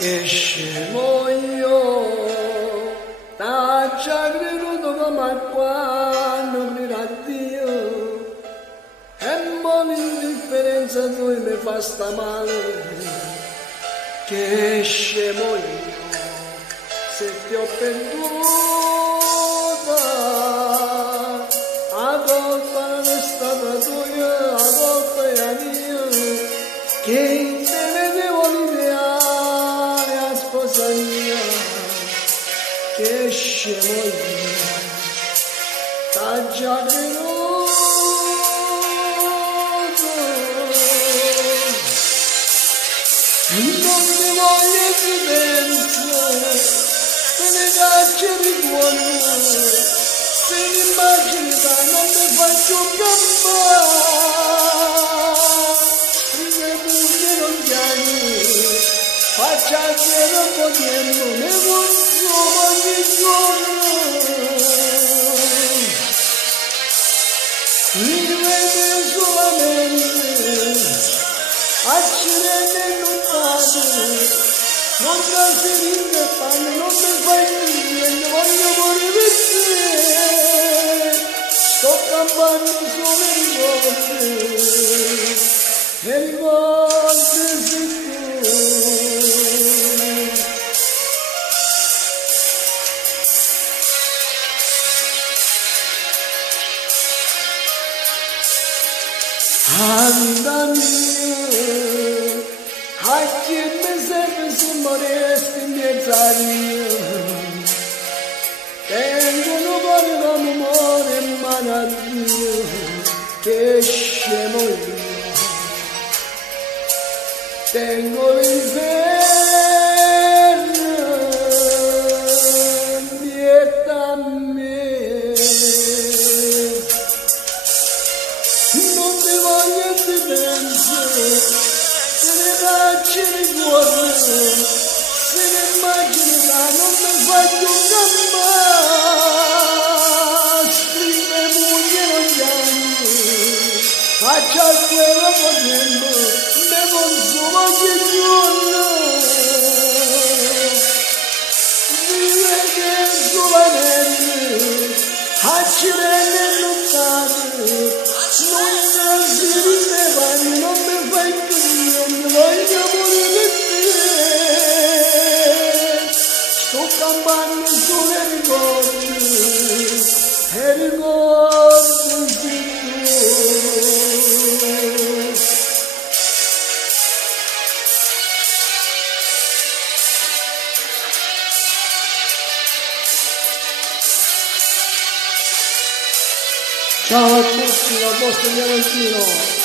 che scemo io, taccia creduto come quando aprirà Dio, e mo l'indifferenza tua mi fa sta male, che scemo io, se ti ho perduta, la colpa non è stata tua, la colpa è mia, che in te vedevo l'ideale a sposa mia, che scemo io, t'ha già creduto. Non mi voglio più pensare, se ne caccia di cuore, se l'immagine da non mi faccio campare, se pugni non chiami, faccia a zero un po' di tempo, ne consumo ogni giorno, mi vede solamente, accidente non fate, non da serine panne, non mi fai niente, voglio morire per te, sto campando solo ricordi, e ricordi sei tu. Anda mia, a chi mi serve se moresti in mezzo a mia, tengo un cuore come muore in mano a Dio, che scemo io, tengo l'inferno dietro a me. Non ti voglio di pensare, se ne faccio di cuore, se ne immagina non mi voglio campare, scrive moglie non chiami, faccia il cuore potendo, mi consumo ogni giorno, vivete solamente, accidenti e luttate, non si rinevani, non mi fai più niente, voglio morire per te, sto campando solo ricordi, e ricordi sei tu. Ciao a tutti, dal vostro Valentino.